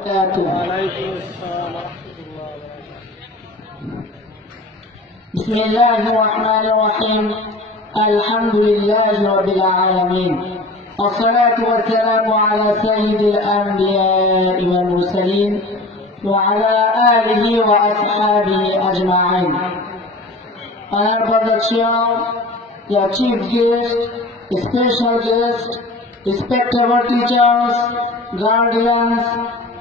وعليكم السلام ورحمة الله وبركاته. بسم الله الرحمن الرحيم. الحمد لله رب العالمين، والصلاة والسلام على سيد الأنبياء والمرسلين وعلى آله وأصحابه أجمعين. Honorable Chair, your chief guest, special guest, respectable teachers, guardians,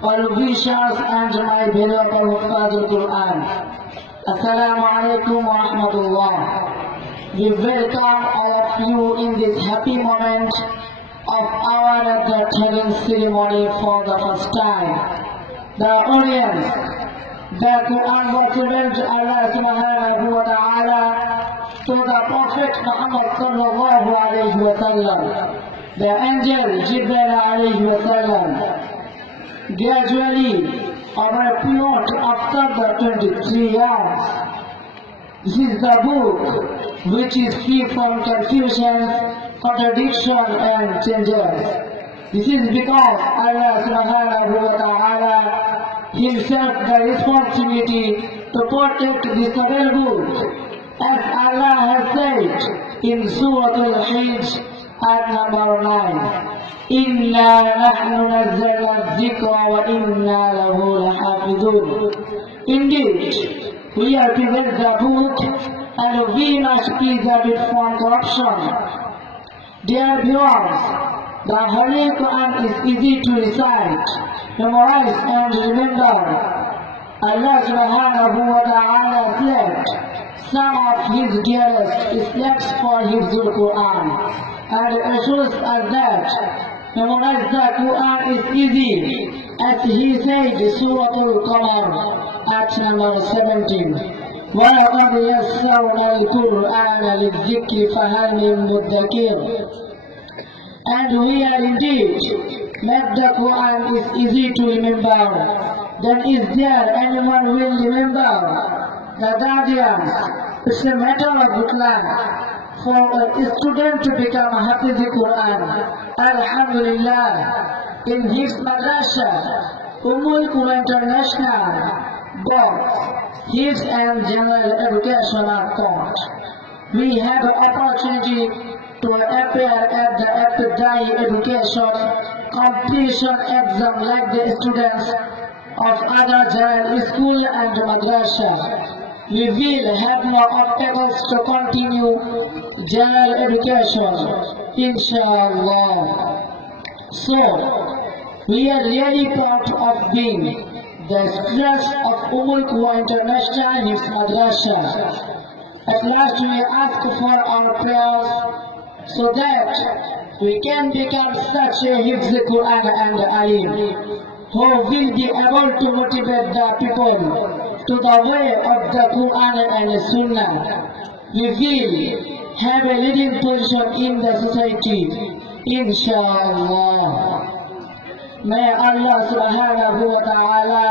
well-wishers, and my beloved Hufazul Quran. Assalamu alaikum wa rahmatullah. We welcome all of you in this happy moment of our tagging ceremony for the first time. The audience, the Quran represents Allah subhanahu wa ta'ala to the Prophet Muhammad sallallahu alayhi wa sallam, the angel Jibreel alayhi wa sallam. Gradually, our plot after the 23 years. This is the book which is free from confusion, contradiction and changes. This is because Allah subhanahu wa ta'ala himself the responsibility to protect this noble book. As Allah has said in Surah Al-Hijj at number 9. إِنَّا نَحْنُ نَزَّلْنَا الذِّكْرَ وَإِنَّا لَهُ لَحَافِظُونَ. Indeed, we are present the book and we must preserve it from corruption. Dear viewers, the Holy Quran is easy to recite, memorize and remember. Allah subhanahu wa ta'ala said some of his dearest is left for his Quran, and assures us that memorize the Quran is easy, as he said Surah Al-Qamar at number 17. وَلَقَدْ يَسَّرْنَا الْقُرْآنَ لِلذِّكْرِ فَهَلْ مِن مُّدَّكِرٍ. And we are indeed made the Quran is easy to remember. Then is there anyone who will remember? The guardians, it's a matter of good luck for a student to become a Hafiz Quran. Alhamdulillah, in his madrasa, Ummul Qura International, both his and general education are taught. We have an opportunity to appear at the Ibtidai education completion exam like the students of other general school and madrasa. We will have no obstacles to continue general education, inshallah. So, we are really proud of being the students of Ummul Qura International Hifz Madrasa. At last we ask for our prayers so that we can become such a Hifz Quran and Alim who will be able to motivate the people to the way of the Quran and Sunnah. We will have a leading position in the society, inshallah. May Allah subhanahu wa ta'ala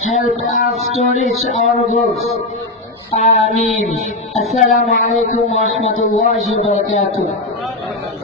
help us to reach our goals. Ameen. Assalamu alaikum wa rahmatullahi wa barakatuh.